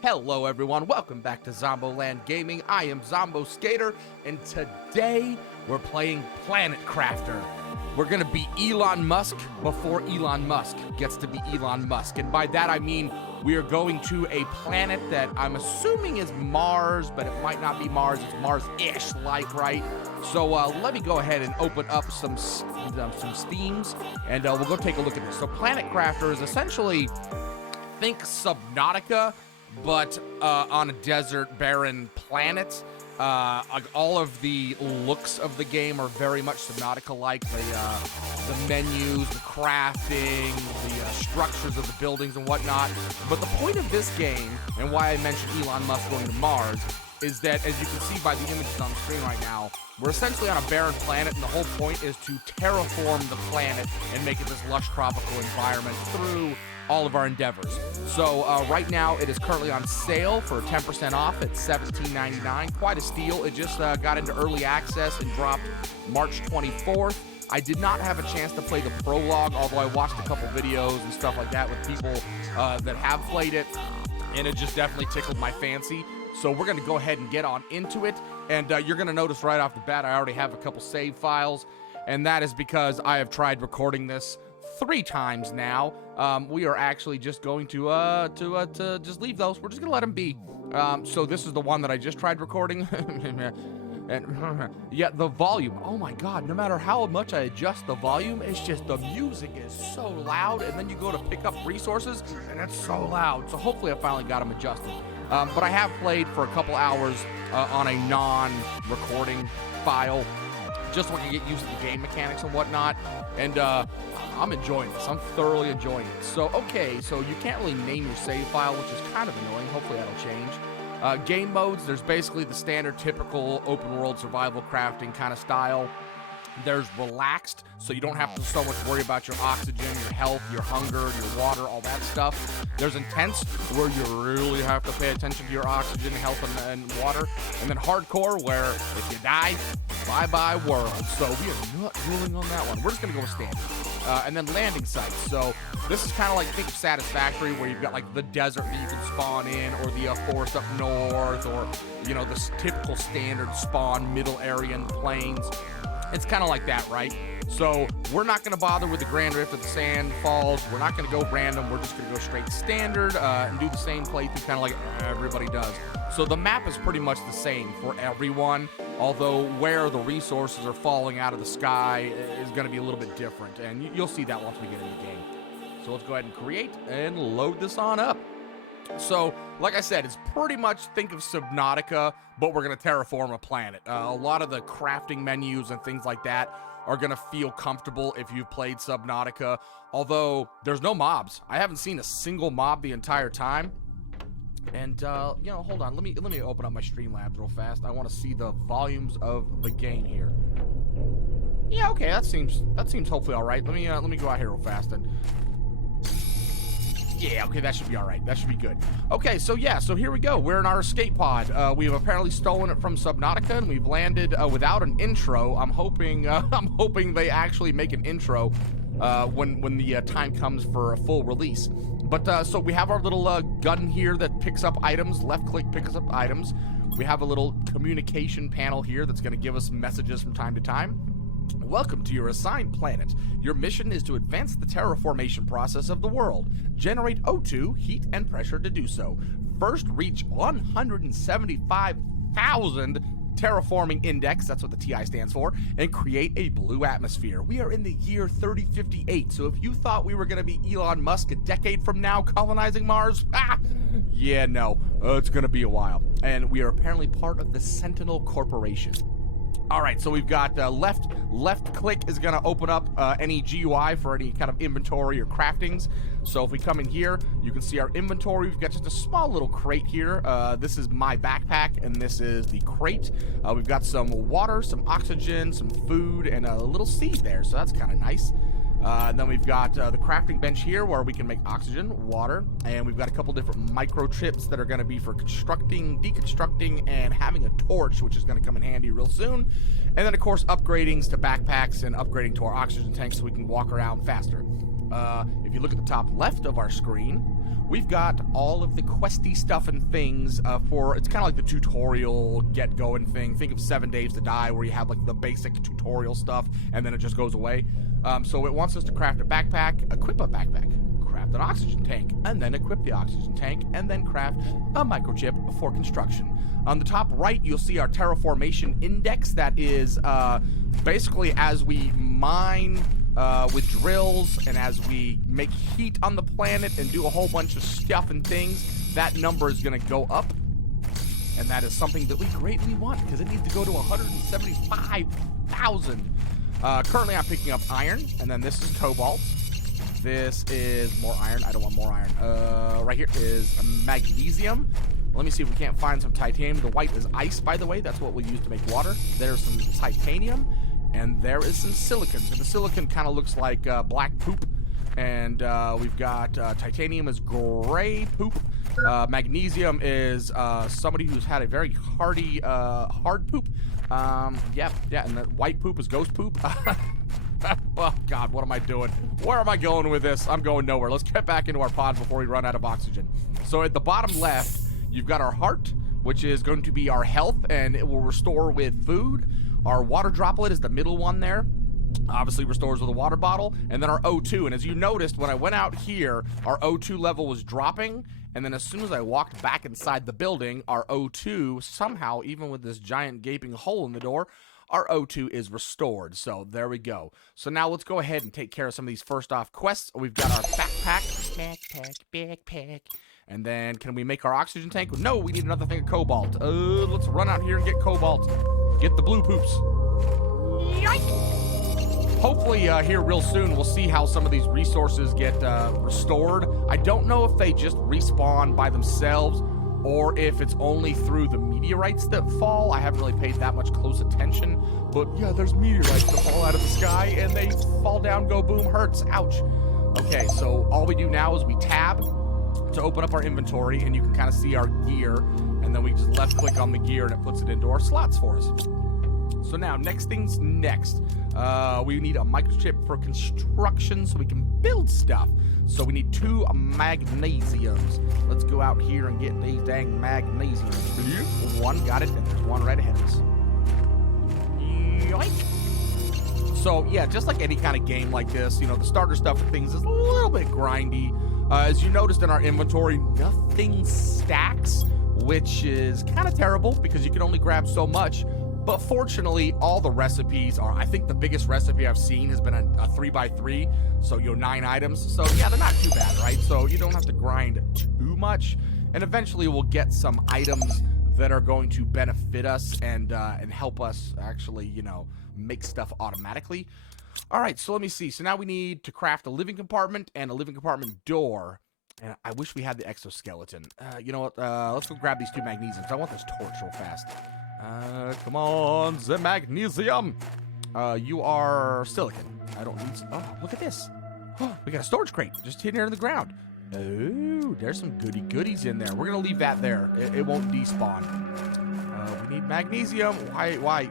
Hello everyone, welcome back to Zombo Land Gaming. I am Zombo Skater, and today we're playing Planet Crafter. We're gonna be Elon Musk before Elon Musk gets to be Elon Musk. And by that I mean we are going to a planet that I'm assuming is Mars, but it might not be Mars, it's Mars-ish like, right? So let me go ahead and open up some Steams, and we'll go take a look at this. So Planet Crafter is essentially, think Subnautica, but on a desert, barren planet. All of the looks of the game are very much Subnautica-like. The menus, the crafting, the structures of the buildings and whatnot. But the point of this game, and why I mentioned Elon Musk going to Mars, is that, as you can see by the images on the screen right now, we're essentially on a barren planet, and the whole point is to terraform the planet and make it this lush tropical environment through all of our endeavors. So right now it is currently on sale for 10% off at $17.99. Quite a steal. It just got into early access and dropped March 24th. I did not have a chance to play the prologue, although I watched a couple videos and stuff like that with people that have played it, and it just definitely tickled my fancy. So we're going to go ahead and get on into it, and you're going to notice right off the bat I already have a couple save files, and that is because I have tried recording this 3 times now. We are actually just going to just leave those. We're just gonna let them be. So this is the one that I just tried recording. And yeah, the volume, oh my god, no matter how much I adjust the volume, it's just the music is so loud, and then you go to pick up resources and it's so loud. So hopefully I finally got them adjusted. But I have played for a couple hours on a non-recording file, just so I can get used to the game mechanics and whatnot, and I'm enjoying this. I'm thoroughly enjoying it. So, okay, so you can't really name your save file, which is kind of annoying. Hopefully that'll change. Game modes, there's basically the standard, typical open world survival crafting kind of style. There's relaxed, so you don't have to so much worry about your oxygen, your health, your hunger, your water, all that stuff. There's intense, where you really have to pay attention to your oxygen, health, and water. And then hardcore, where if you die, bye-bye world. So we are not ruling on that one. We're just going to go with standard. And then landing sites. So this is kind of like, think of Satisfactory, where you've got like the desert that you can spawn in, or the forest up north, or, you know, the typical standard spawn middle area in the plains. It's kind of like that, right? So we're not going to bother with the Grand Rift of the Sand Falls. We're not going to go random. We're just going to go straight standard and do the same playthrough, kind of like everybody does. So the map is pretty much the same for everyone, although where the resources are falling out of the sky is going to be a little bit different, and you'll see that once we get in the game. So let's go ahead and create and load this on up. So, like I said, it's pretty much, think of Subnautica, but we're going to terraform a planet. A lot of the crafting menus and things like that are going to feel comfortable if you've played Subnautica, although there's no mobs. I haven't seen a single mob the entire time. And, you know, hold on. Let me open up my Streamlabs real fast. I want to see the volumes of the game here. Yeah, okay, that seems hopefully all right. Let me go out here real fast and... Yeah, okay, that should be all right. That should be good. Okay, so yeah, so here we go. We're in our escape pod. We've apparently stolen it from Subnautica, and we've landed without an intro. I'm hoping they actually make an intro when the time comes for a full release. But so we have our little gun here that picks up items. Left click picks up items. We have a little communication panel here that's going to give us messages from time to time. Welcome to your assigned planet. Your mission is to advance the terraformation process of the world. Generate O2, heat, and pressure to do so. First, reach 175,000 terraforming index, that's what the TI stands for, and create a blue atmosphere. We are in the year 3058, so if you thought we were going to be Elon Musk a decade from now colonizing Mars, yeah, no, it's going to be a while. And we are apparently part of the Sentinel Corporation. All right, so we've got left click is going to open up any GUI for any kind of inventory or craftings. So if we come in here, you can see our inventory. We've got just a small little crate here. This is my backpack, and this is the crate. We've got some water, some oxygen, some food, and a little seed there, so that's kind of nice. And then we've got the crafting bench here where we can make oxygen, water, and we've got a couple different microchips that are going to be for constructing, deconstructing, and having a torch, which is going to come in handy real soon. And then, of course, upgradings to backpacks and upgrading to our oxygen tanks so we can walk around faster. If you look at the top left of our screen, we've got all of the questy stuff and things for, it's kind of like the tutorial get-going thing. Think of 7 Days to Die, where you have like the basic tutorial stuff, and then it just goes away. So it wants us to craft a backpack, equip a backpack, craft an oxygen tank, and then equip the oxygen tank, and then craft a microchip for construction. On the top right, you'll see our Terraformation index. That is basically as we mine with drills and as we make heat on the planet and do a whole bunch of stuff and things, that number is going to go up. And that is something that we greatly want, because it needs to go to 175,000. Currently, I'm picking up iron, and then this is cobalt. This is more iron. I don't want more iron. Right here is magnesium. Let me see if we can't find some titanium. The white is ice, by the way. That's what we use to make water. There's some titanium, and there is some silicon. So the silicon kind of looks like black poop. And we've got titanium is gray poop. Magnesium is somebody who's had a very hardy, hard poop. Yeah, and the white poop is ghost poop. Oh, God, what am I doing? Where am I going with this? I'm going nowhere. Let's get back into our pod before we run out of oxygen. So at the bottom left, you've got our heart, which is going to be our health, and it will restore with food. Our water droplet is the middle one there. Obviously restores with a water bottle. And then our O2. And as you noticed, when I went out here, our O2 level was dropping. And then as soon as I walked back inside the building, our O2, somehow, even with this giant gaping hole in the door, our O2 is restored. So there we go. So now let's go ahead and take care of some of these first off quests. We've got our backpack. And then can we make our oxygen tank? No, we need another thing of cobalt. Let's run out here and get cobalt. Get the blue poops. Hopefully here real soon we'll see how some of these resources get restored. I don't know if they just respawn by themselves or if it's only through the meteorites that fall. I haven't really paid that much close attention, but yeah, there's meteorites that fall out of the sky and they fall down, go boom, hurts, ouch. Okay, so all we do now is we tab to open up our inventory, and you can kind of see our gear, and then we just left click on the gear and it puts it into our slots for us. So now, next things next. We need a microchip for construction so we can build stuff. So we need 2 magnesiums. Let's go out here and get these dang magnesiums. 1, got it, and there's 1 right ahead of us. Yoink. So yeah, just like any kind of game like this, you know, the starter stuff for things is a little bit grindy. As you noticed in our inventory, nothing stacks, which is kind of terrible because you can only grab so much. But fortunately, all the recipes are, I think the biggest recipe I've seen has been a 3x3, so, 9 items. So yeah, they're not too bad, right? So you don't have to grind too much. And eventually we'll get some items that are going to benefit us and help us actually, make stuff automatically. All right, so let me see. So now we need to craft a living compartment and a living compartment door. And I wish we had the exoskeleton. You know what? Let's go grab these 2 magnesiums. I want this torch real fast. Come on, the magnesium. You are silicon. I don't need some. Oh, look at this. Oh, we got a storage crate just hidden here in the ground. Oh, there's some goodies in there. We're going to leave that there. It won't despawn. We need magnesium. Why?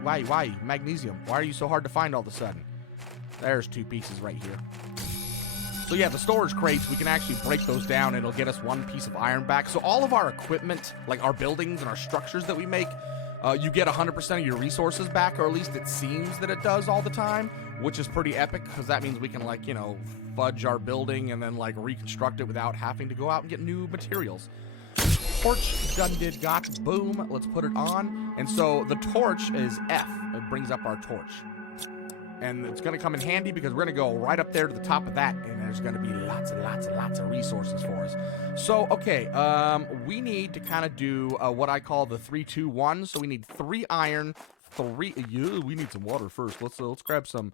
Magnesium. Why are you so hard to find all of a sudden? There's 2 pieces right here. So yeah, the storage crates, we can actually break those down and it'll get us 1 piece of iron back. So all of our equipment, like our buildings and our structures that we make, you get 100% of your resources back, or at least it seems that it does all the time, which is pretty epic because that means we can fudge our building and then reconstruct it without having to go out and get new materials. Torch, done did got, boom, let's put it on. And so the torch is F, it brings up our torch. And it's going to come in handy because we're going to go right up there to the top of that, and there's going to be lots and lots and lots of resources for us. So, okay, we need to kind of do what I call the 3-2-1. So we need 3 iron, 3. We need some water first. Let's grab some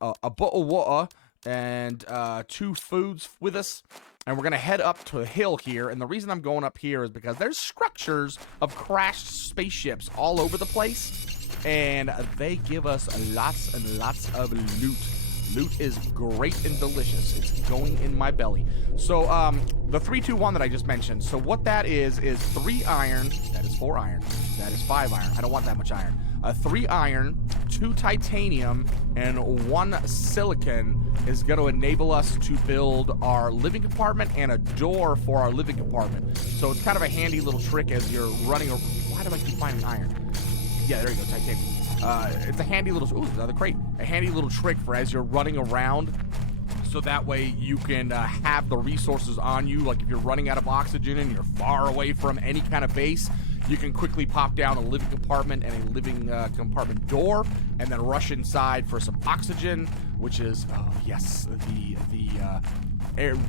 a bottle of water and 2 foods with us. And we're going to head up to a hill here. And the reason I'm going up here is because there's structures of crashed spaceships all over the place. And they give us lots and lots of loot. Loot is great and delicious. It's going in my belly. So, the 3-2-1 that I just mentioned. So what that is 3 iron. That is 4 iron. That is 5 iron. I don't want that much iron. 3 iron, 2 titanium, and 1 silicon is going to enable us to build our living compartment and a door for our living compartment. So it's kind of a handy little trick as you're running. Why do I keep finding iron? Yeah, there you go, titanium. It's a handy little, ooh, another crate. A handy little trick for as you're running around, so that way you can have the resources on you. Like if you're running out of oxygen and you're far away from any kind of base, you can quickly pop down a living compartment and a living compartment door, and then rush inside for some oxygen, which is, oh yes, the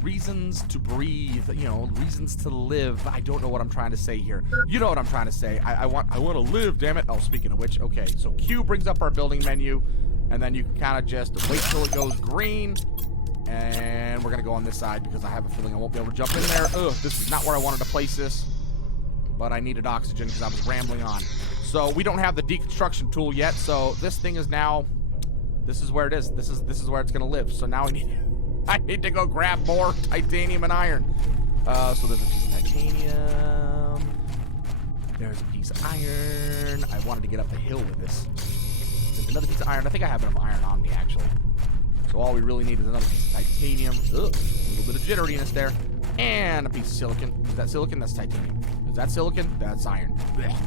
reasons to breathe, you know, reasons to live. I don't know what I'm trying to say here. You know what I'm trying to say. I want to live, damn it. Oh, speaking of which, okay, so Q brings up our building menu, and then you can kind of just wait till it goes green. And we're going to go on this side because I have a feeling I won't be able to jump in there. Ugh, this is not where I wanted to place this. But I needed oxygen because I was rambling on. So we don't have the deconstruction tool yet. So this thing is now, this is where it is. This is where it's going to live. So now I need to go grab more titanium and iron. So there's a piece of titanium. There's a piece of iron. I wanted to get up the hill with this. There's another piece of iron. I think I have enough iron on me, actually. So all we really need is another piece of titanium. Ugh, a little bit of jitteriness there. And a piece of silicon. Is that silicon? That's titanium. Is that silicon? That's iron. Blech.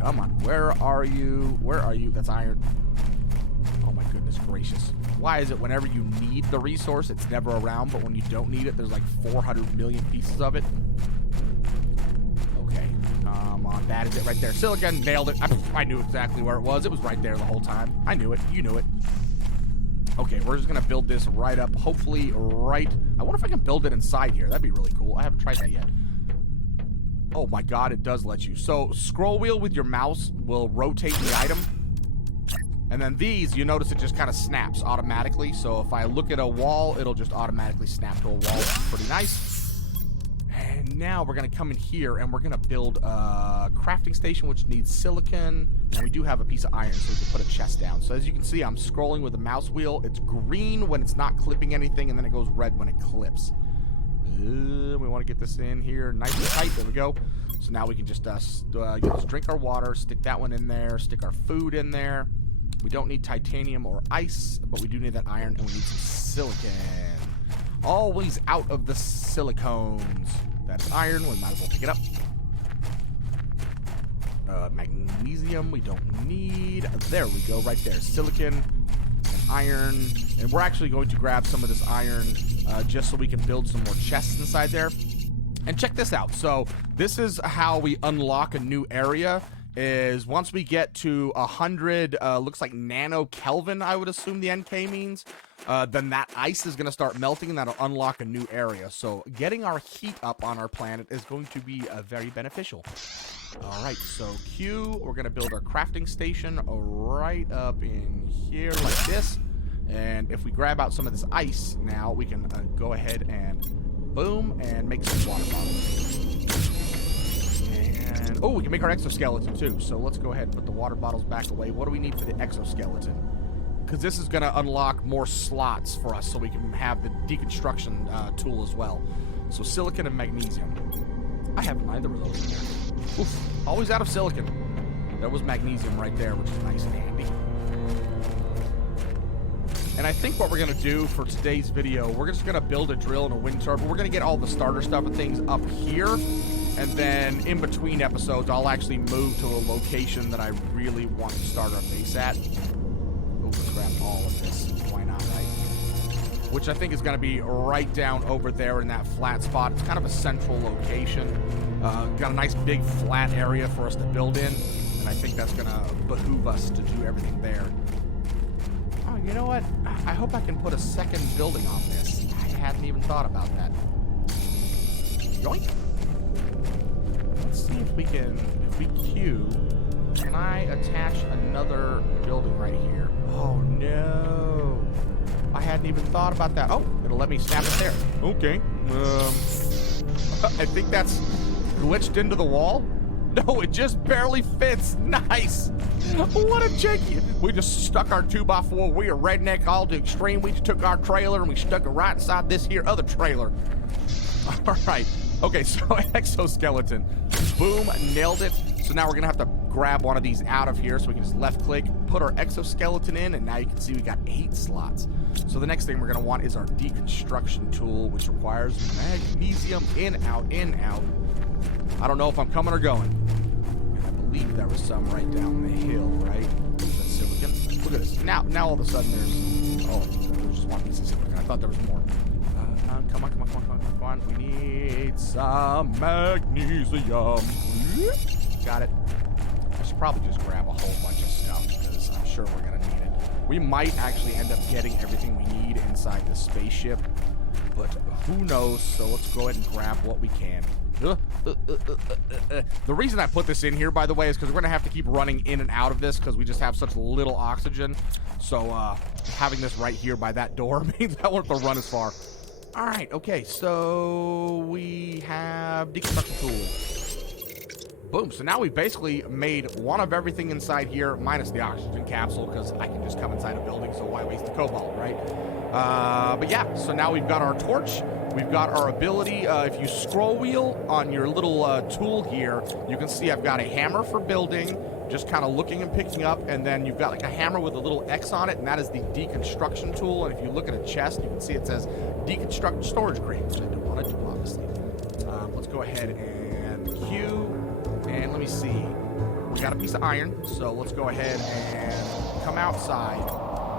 Come on. Where are you? Where are you? That's iron. Oh my goodness gracious. Why is it whenever you need the resource, it's never around, but when you don't need it, there's like 400 million pieces of it? Okay. Come on. That is it right there. Silicon. Nailed it. I knew exactly where it was. It was right there the whole time. I knew it. You knew it. Okay, we're just going to build this right up, hopefully right... I wonder if I can build it inside here. That'd be really cool. I haven't tried that yet. Oh my god, it does let you. So, scroll wheel with your mouse will rotate the item. And then these, you notice it just kind of snaps automatically. So, if I look at a wall, it'll just automatically snap to a wall. Pretty nice. And now we're going to come in here and we're going to build a crafting station, which needs silicon. And we do have a piece of iron, so we can put a chest down. So as you can see, I'm scrolling with the mouse wheel. It's green when it's not clipping anything, and then it goes red when it clips. We want to get this in here nice and tight. There we go. So now we can just drink our water, stick that one in there, stick our food in there. We don't need titanium or ice, but we do need that iron, and we need some silicon. Always out of the silicones. That's iron. We might as well pick it up. Magnesium we don't need. There we go, right there. Silicon and iron. And we're actually going to grab some of this iron just so we can build some more chests inside there. And check this out. So this is how we unlock a new area. Is once we get to 100, looks like nano Kelvin, I would assume the NK means, then that ice is going to start melting and that'll unlock a new area. So getting our heat up on our planet is going to be very beneficial. All right, so Q, we're going to build our crafting station right up in here like this. And if we grab out some of this ice now, we can go ahead and boom, and make some water bottles. And, oh, we can make our exoskeleton too. So let's go ahead and put the water bottles back away. What do we need for the exoskeleton? Because this is going to unlock more slots for us so we can have the deconstruction tool as well. So silicon and magnesium. I have neither of those in there. Oof, always out of silicon. There was magnesium right there, which is nice and handy. And I think what we're going to do for today's video, we're just going to build a drill and a wind turbine. We're going to get all the starter stuff and things up here. And then in between episodes, I'll actually move to a location that I really want to start our base at. Oh, let's grab all of this. Why not, right? Which I think is going to be right down over there in that flat spot. It's kind of a central location. Got a nice big flat area for us to build in. And I think that's going to behoove us to do everything there. Oh, you know what? I hope I can put a second building on this. I hadn't even thought about that. Yoink. Let's see if we can, if we queue, can I attach another building right here? Oh, no. I hadn't even thought about that. Oh, it'll let me snap it there. Okay. I think that's glitched into the wall. No, it just barely fits. Nice. What a janky. We just stuck our 2x4. We are redneck all to extreme. We just took our trailer and we stuck it right inside this here other trailer. All right. Okay, so exoskeleton. Boom, nailed it. So now we're going to have to grab one of these out of here, so we can just left click, put our exoskeleton in, and now you can see we got 8 slots. So the next thing we're going to want is our Deconstruction Tool, which requires magnesium in, out, in, out. I don't know if I'm coming or going. And I believe there was some right down the hill, right? That's silicon. Look at this. Now all of a sudden there's just one piece of silicon. I thought there was more. Come on. We need some magnesium. Got it. I should probably just grab a whole bunch of stuff because I'm sure we're going to need it. We might actually end up getting everything we need inside the spaceship, but who knows? So let's go ahead and grab what we can. The reason I put this in here, by the way, is because we're going to have to keep running in and out of this because we just have such little oxygen. So having this right here by that door means I won't have to run as far. All right, okay, so we have Deconstruction Tool. Boom, so now we basically made one of everything inside here, minus the oxygen capsule, because I can just come inside a building, so why waste the cobalt, right? But yeah, so now we've got our torch, we've got our ability. If you scroll wheel on your little tool here, you can see I've got a hammer for building, just kind of looking and picking up, and then you've got like a hammer with a little X on it, and that is the Deconstruction Tool. And if you look at a chest, you can see it says Deconstruct Storage Crate, which I don't want to do, obviously. Let's go ahead and queue, and let me see. We got a piece of iron, so let's go ahead and come outside,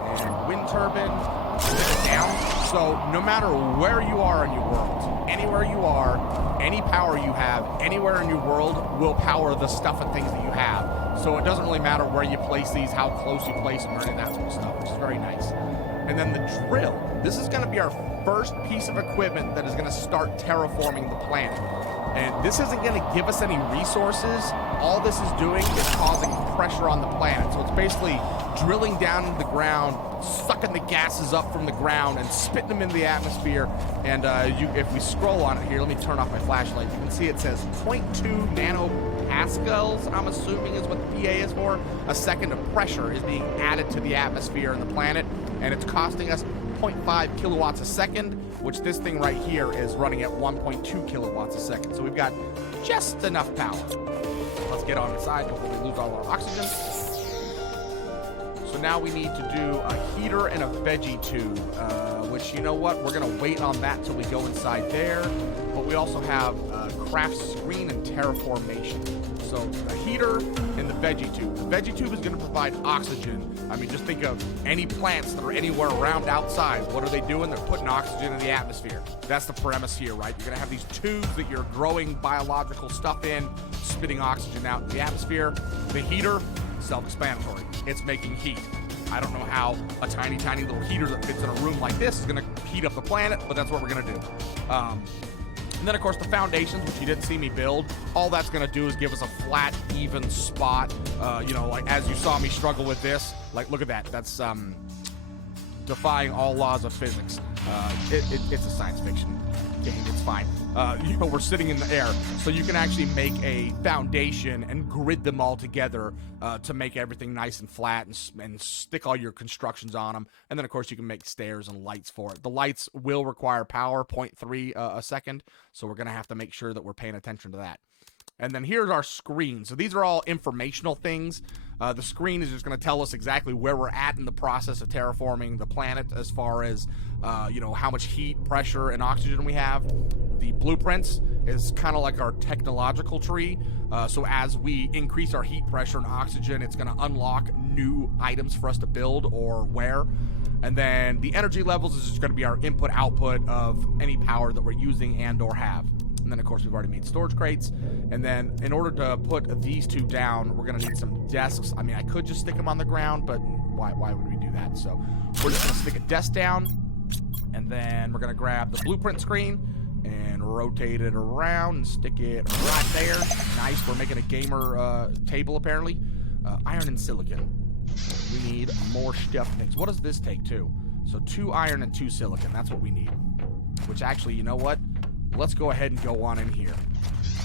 and wind turbine, spin it down. So no matter where you are in your world, anywhere you are, any power you have, anywhere in your world will power the stuff and things that you have. So it doesn't really matter where you place these, how close you place them, or any of that sort of stuff, which is very nice. And then the drill. This is going to be our first piece of equipment that is going to start terraforming the planet. And this isn't going to give us any resources. All this is doing is causing pressure on the planet. So it's basically drilling down into the ground, sucking the gases up from the ground, and spitting them into the atmosphere. And if we scroll on it here, let me turn off my flashlight. You can see it says 0.2 nanopascals, I'm assuming is what the PA is for. A second of pressure is being added to the atmosphere and the planet, and it's costing us 0.5 kilowatts a second, which this thing right here is running at 1.2 kilowatts a second. So we've got just enough power. Let's get on inside before we lose all our oxygen. So now we need to do a heater and a veggie tube, which, you know what, we're going to wait on that till we go inside there. But we also have craft screen and terraformation. So the heater and the veggie tube. The veggie tube is going to provide oxygen. I mean, just think of any plants that are anywhere around outside. What are they doing? They're putting oxygen in the atmosphere. That's the premise here, right? You're going to have these tubes that you're growing biological stuff in, spitting oxygen out in the atmosphere. The heater, self-explanatory. It's making heat. I don't know how a tiny, tiny little heater that fits in a room like this is going to heat up the planet, but that's what we're going to do. And then, of course, the foundations, which you didn't see me build, all that's going to do is give us a flat, even spot. You know, like as you saw me struggle with this, like, look at that. That's defying all laws of physics. It's a science fiction game. It's fine. You know, we're sitting in the air, so you can actually make a foundation and grid them all together to make everything nice and flat and stick all your constructions on them. And then, of course, you can make stairs and lights for it. The lights will require power, 0.3 a second, so we're going to have to make sure that we're paying attention to that. And then here's our screen. So these are all informational things. The screen is just going to tell us exactly where we're at in the process of terraforming the planet as far as, you know, how much heat, pressure, and oxygen we have. The blueprints is kind of like our technological tree. So as we increase our heat, pressure, and oxygen, it's going to unlock new items for us to build or wear. And then the energy levels is just going to be our input-output of any power that we're using and or have. And then, of course, we've already made storage crates. And then in order to put these two down, we're going to need some desks. I mean, I could just stick them on the ground, but why would we do that? So we're just going to stick a desk down. And then we're going to grab the blueprint screen and rotate it around and stick it right there. Nice. We're making a gamer table, apparently. Iron and silicon. We need more stuff things. What does this take, too? So 2 iron and 2 silicon. That's what we need. Which actually, you know what? Let's go ahead and go on in here.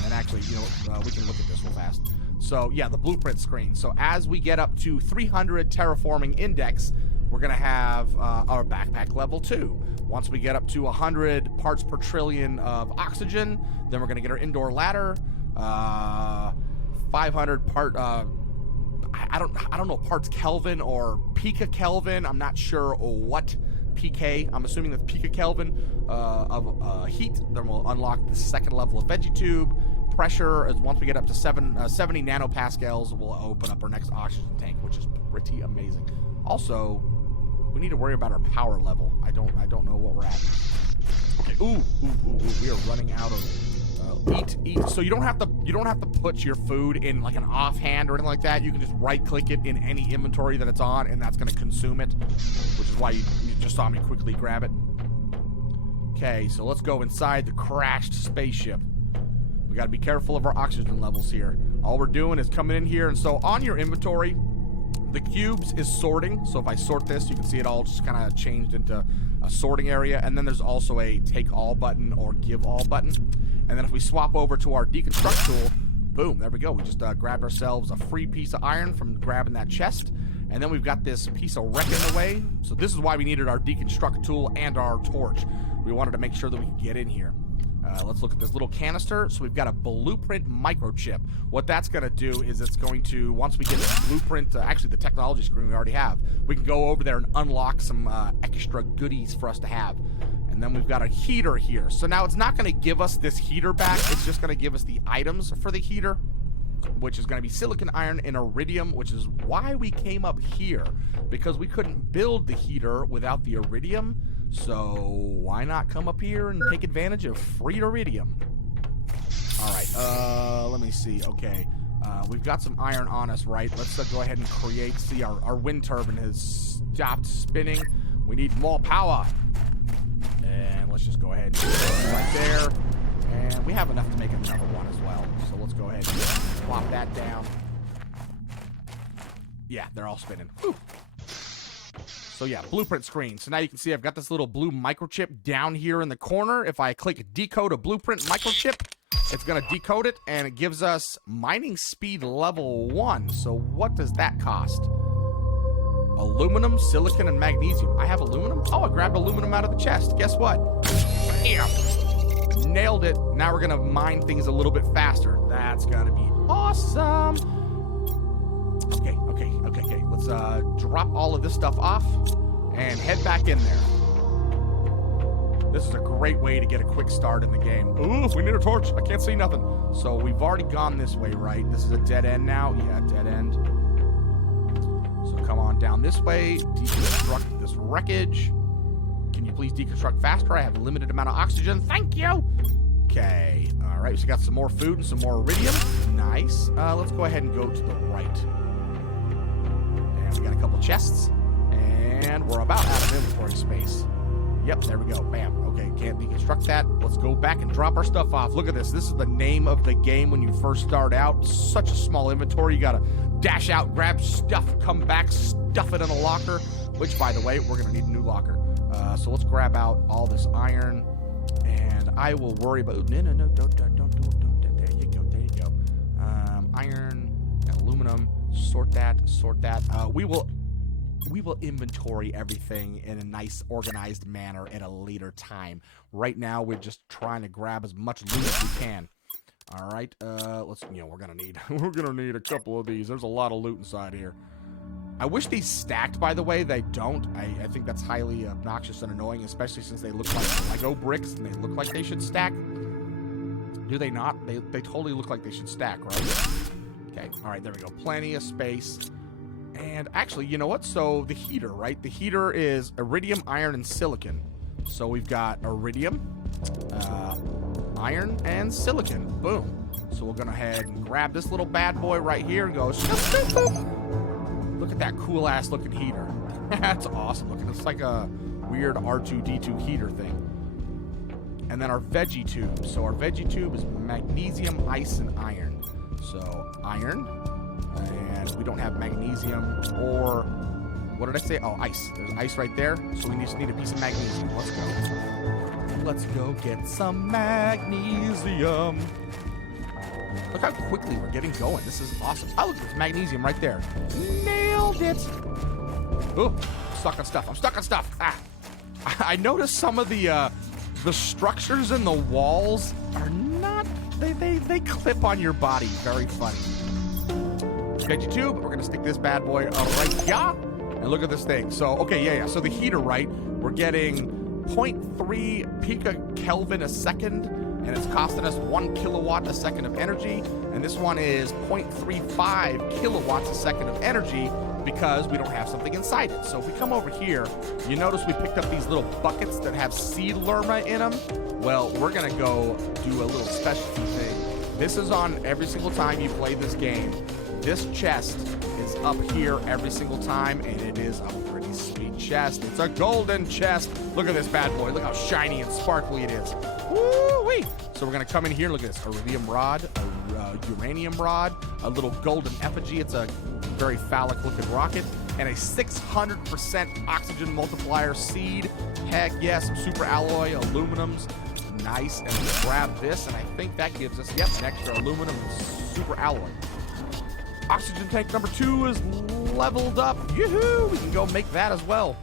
And actually, you know, we can look at this real fast. So, yeah, the blueprint screen. So as we get up to 300 terraforming index, we're going to have our backpack level 2. Once we get up to 100 parts per trillion of oxygen, then we're going to get our indoor ladder. 500 part, I don't know, parts Kelvin or pica-Kelvin. I'm not sure what PK. I'm assuming that's pica-Kelvin of heat. Then we'll unlock the second level of veggie tube. Pressure is once we get up to 70 nanopascals, we'll open up our next oxygen tank, which is pretty amazing. Also, we need to worry about our power level. I don't know what we're at. Okay. Ooh, we are running out of eat. So you don't have to put your food in like an offhand or anything like that. You can just right-click it in any inventory that it's on, and that's going to consume it, which is why you just saw me quickly grab it. Okay, so let's go inside the crashed spaceship. We got to be careful of our oxygen levels here. All we're doing is coming in here, and so on your inventory, the cubes is sorting. So if I sort this, you can see it all just kind of changed into a sorting area. And then there's also a take all button or give all button. And then if we swap over to our deconstruct tool, boom, there we go. We just grabbed ourselves a free piece of iron from grabbing that chest. And then we've got this piece of wreck in the way. So this is why we needed our deconstruct tool and our torch. We wanted to make sure that we could get in here. Let's look at this little canister. So we've got a blueprint microchip. What that's going to do is it's going to, once we get the blueprint, actually the technology screen we already have, we can go over there and unlock some extra goodies for us to have. And then we've got a heater here. So now it's not going to give us this heater back. It's just going to give us the items for the heater, which is going to be silicon, iron, and iridium, which is why we came up here, because we couldn't build the heater without the iridium. So why not come up here and take advantage of free iridium? All right, let me see. Okay, we've got some iron on us, right? Let's go ahead and create. See, our wind turbine has stopped spinning. We need more power. And let's just go ahead and put it right there. And we have enough to make another one as well. So let's go ahead and plop that down. Yeah, they're all spinning. Whew. So yeah, blueprint screen. So now you can see I've got this little blue microchip down here in the corner. If I click decode a blueprint microchip, it's going to decode it, and it gives us mining speed level 1. So what does that cost? Aluminum, silicon, and magnesium. I have aluminum? Oh, I grabbed aluminum out of the chest. Guess what? Bam! Nailed it. Now we're going to mine things a little bit faster. That's going to be awesome. Okay. Let's drop all of this stuff off and head back in there. This is a great way to get a quick start in the game. Ooh, we need a torch. I can't see nothing. So we've already gone this way, right? This is a dead end now. Yeah, dead end. So come on down this way. Deconstruct this wreckage. Can you please deconstruct faster? I have a limited amount of oxygen. Thank you. Okay. All right. So we got some more food and some more iridium. Nice. Let's go ahead and go to the right. And we got a couple chests. And we're about out of inventory space. Yep, there we go. Bam. Okay, can't deconstruct that. Let's go back and drop our stuff off. Look at this. This is the name of the game when you first start out. Such a small inventory. You got to dash out, grab stuff, come back, stuff it in a locker, which, by the way, we're going to need a new locker. So let's grab out all this iron, and I will worry about... No, don't. There you go. Iron, aluminum, sort that. We will inventory everything in a nice, organized manner at a later time. Right now, we're just trying to grab as much loot as we can. All right, we're gonna need a couple of these. There's a lot of loot inside here. I wish these stacked, by the way. They don't. I think that's highly obnoxious and annoying, especially since they look like Lego bricks and they look like they should stack. Do they not? They totally look like they should stack, right? Okay, all right, there we go. Plenty of space. And actually, you know what? So the heater, right? The heater is iridium, iron, and silicon. So we've got iridium, iron, and silicon. Boom. So we're going to head and grab this little bad boy right here and go... Look at that cool-ass looking heater. That's awesome looking. It's like a weird R2-D2 heater thing. And then our veggie tube. So our veggie tube is magnesium, ice, and iron. So iron... And we don't have magnesium or, what did I say? Oh, ice. There's ice right there. So we just need a piece of magnesium. Let's go. Let's go get some magnesium. Look how quickly we're getting going. This is awesome. Oh, look, there's magnesium right there. Nailed it. Oh, I'm stuck on stuff. Ah. I noticed some of the structures in the walls are not, they clip on your body. Very funny. expect you to, but we're gonna stick this bad boy up right here. And look at this thing. So, okay, yeah. So the heater, right? We're getting 0.3 picokelvin a second, and it's costing us 1 kilowatt a second of energy. And this one is 0.35 kilowatts a second of energy because we don't have something inside it. So if we come over here, you notice we picked up these little buckets that have seed lerma in them. Well, we're gonna go do a little specialty thing. This is on every single time you play this game. This chest is up here every single time, and it is a pretty sweet chest. It's a golden chest. Look at this bad boy. Look how shiny and sparkly it is. Woo-wee! So we're gonna come in here. Look at this: a iridium rod, a uranium rod, a little golden effigy. It's a very phallic-looking rocket, and a 600% oxygen multiplier seed. Heck yeah! Some super alloy aluminums. Nice. And we'll grab this, and I think that gives us, yep, an extra aluminum and super alloy. Oxygen tank number 2 is leveled up. Yoo-hoo! We can go make that as well.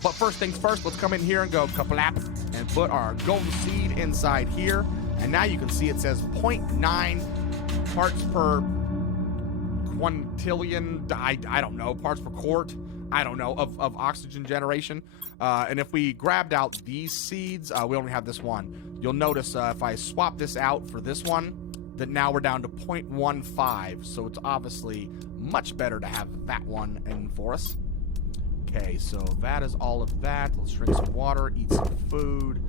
But first things first, let's come in here and go kaplap and put our golden seed inside here. And now you can see it says 0.9 parts per quintillion, I don't know, parts per quart, I don't know, of oxygen generation. And if we grabbed out these seeds, we only have this one. You'll notice if I swap this out for this one, that now we're down to 0.15, so it's obviously much better to have that one in for us. Okay, so that is all of that. Let's drink some water, eat some food,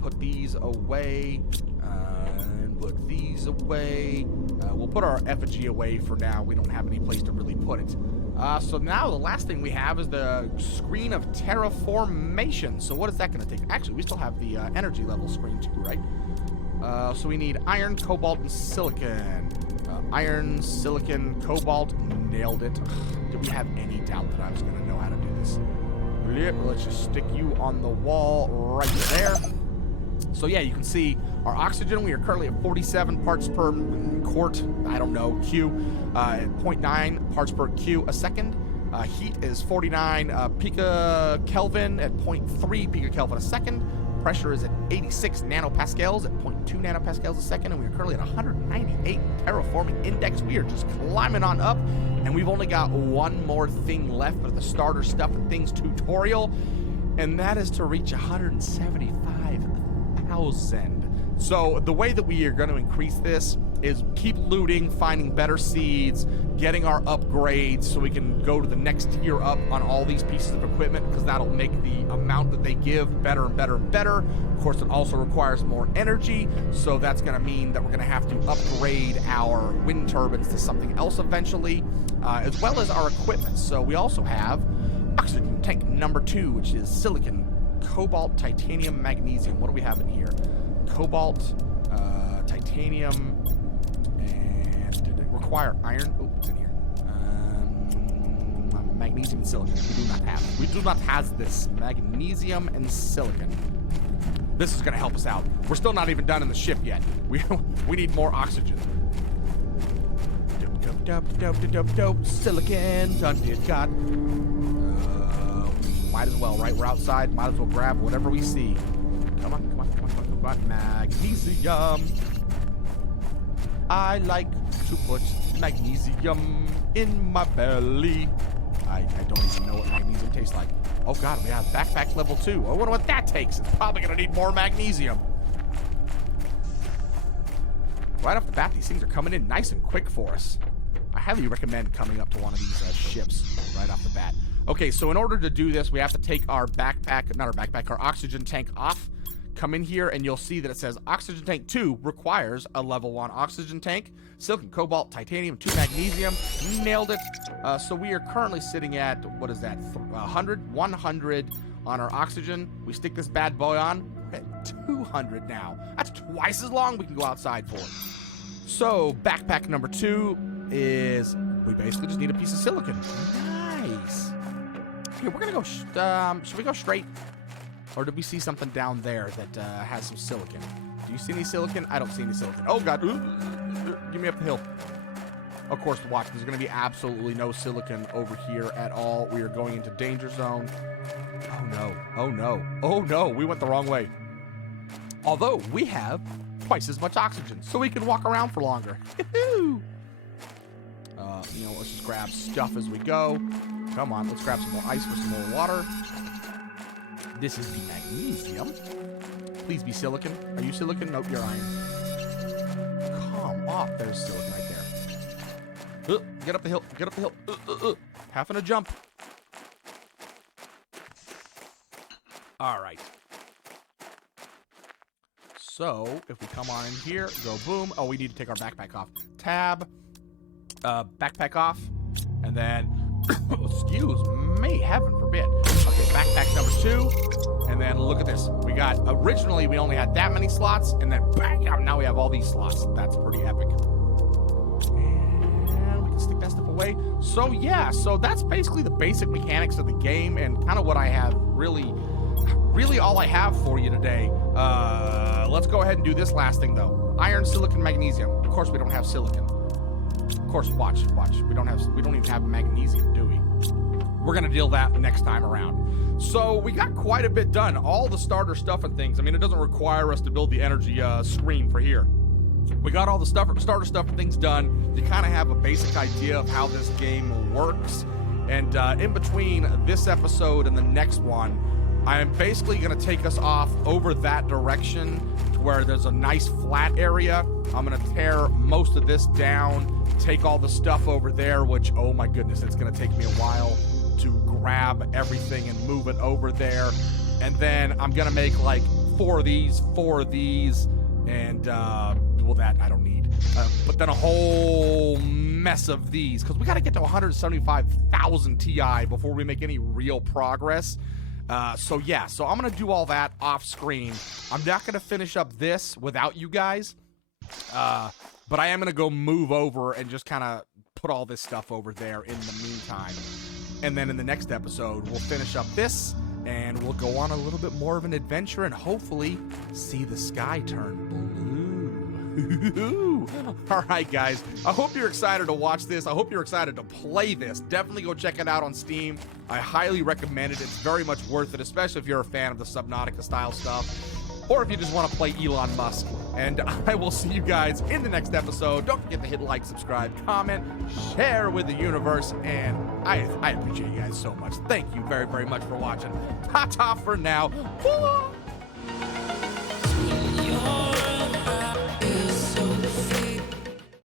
put these away, and put these away. We'll put our effigy away for now. We don't have any place to really put it. So now the last thing we have is the screen of Terraformation. So what is that going to take? Actually, we still have the energy level screen too, right? So we need iron, cobalt, and silicon. Iron, silicon, cobalt. Nailed it. Did we have any doubt that I was going to know how to do this? Let's just stick you on the wall right there. So yeah, you can see our oxygen. We are currently at 47 parts per quart. I don't know, Q. At 0.9 parts per Q a second. Heat is 49 picokelvin at 0.3 picokelvin a second. Pressure is at 86 nanopascals at 0.2 nanopascals a second, and we are currently at 198 terraforming index. We are just climbing on up, and we've only got one more thing left for the starter stuff and things tutorial, and that is to reach 175,000. So the way that we are going to increase this is keep looting, finding better seeds, getting our upgrades so we can go to the next tier up on all these pieces of equipment, because that'll make the amount that they give better and better and better. Of course, it also requires more energy, so that's going to mean that we're going to have to upgrade our wind turbines to something else eventually, as well as our equipment. So we also have oxygen tank number 2, which is silicon, cobalt, titanium, magnesium. What do we have in here? Cobalt, titanium, and did it require iron? Oh, it's in here. Magnesium and silicon. We do not have this. Magnesium and silicon. This is going to help us out. We're still not even done in the ship yet. We need more oxygen. Dope. Silicon. Done did got. Might as well, right? We're outside. Might as well grab whatever we see. Come on. Magnesium. I like to put magnesium in my belly. I don't even know what magnesium tastes like. Oh god, we have backpack level 2. I wonder what that takes. It's probably gonna need more magnesium. Right off the bat, these things are coming in nice and quick for us. I highly recommend coming up to one of these ships right off the bat. Okay, so in order to do this, we have to take our our oxygen tank off. Come in here and you'll see that it says oxygen tank 2 requires a level 1 oxygen tank, silicon, cobalt, titanium, 2 magnesium. Nailed it. So we are currently sitting at, what is that, 100 on our oxygen. We stick this bad boy on, we're at 200 now. That's twice as long we can go outside for. So backpack number 2 is, we basically just need a piece of silicon. Nice. Okay, we're gonna go, should we go straight? Or did we see something down there that has some silicon? Do you see any silicon? I don't see any silicon. Oh, God. Give me up the hill. Of course, watch. There's going to be absolutely no silicon over here at all. We are going into danger zone. Oh, no. Oh, no. Oh, no. We went the wrong way. Although, we have twice as much oxygen, so we can walk around for longer. let's just grab stuff as we go. Come on, let's grab some more ice for some more water. This is the magnesium. Please be silicon. Are you silicon? Nope, you're iron. Come on, there's silicon right there. Get up the hill, get up the hill. Having a jump. All right. So, if we come on in here, go boom. Oh, we need to take our backpack off. Tab, backpack off, and then, excuse me, heaven forbid. Okay, backpack number 2, and then look at this. We got, originally we only had that many slots, and then bam, now we have all these slots. That's pretty epic. And we can stick that stuff away. So yeah, so that's basically the basic mechanics of the game, and kind of what I have really all I have for you today. Let's go ahead and do this last thing though. Iron, silicon, magnesium. Of course we don't have silicon. Of course, watch. We don't even have magnesium, do we? We're gonna deal that next time around. So we got quite a bit done. All the starter stuff and things. I mean, it doesn't require us to build the energy screen for here. We got all the starter stuff and things done. You kind of have a basic idea of how this game works. And in between this episode and the next one, I am basically going to take us off over that direction to where there's a nice flat area. I'm going to tear most of this down, take all the stuff over there, which, oh my goodness, it's going to take me a while to grab everything and move it over there. And then I'm going to make like 4 of these, and, well, that I don't need. But then a whole mess of these, because we got to get to 175,000 Ti before we make any real progress. So yeah, so I'm going to do all that off screen. I'm not going to finish up this without you guys, but I am going to go move over and just kind of put all this stuff over there in the meantime. And then in the next episode, we'll finish up this, and we'll go on a little bit more of an adventure and hopefully see the sky turn blue. All right, guys. I hope you're excited to watch this. I hope you're excited to play this. Definitely go check it out on Steam. I highly recommend it. It's very much worth it, especially if you're a fan of the Subnautica style stuff, or if you just want to play Elon Musk. And I will see you guys in the next episode. Don't forget to hit like, subscribe, comment, share with the universe, and I appreciate you guys so much. Thank you very, very much for watching. Ta-ta for now.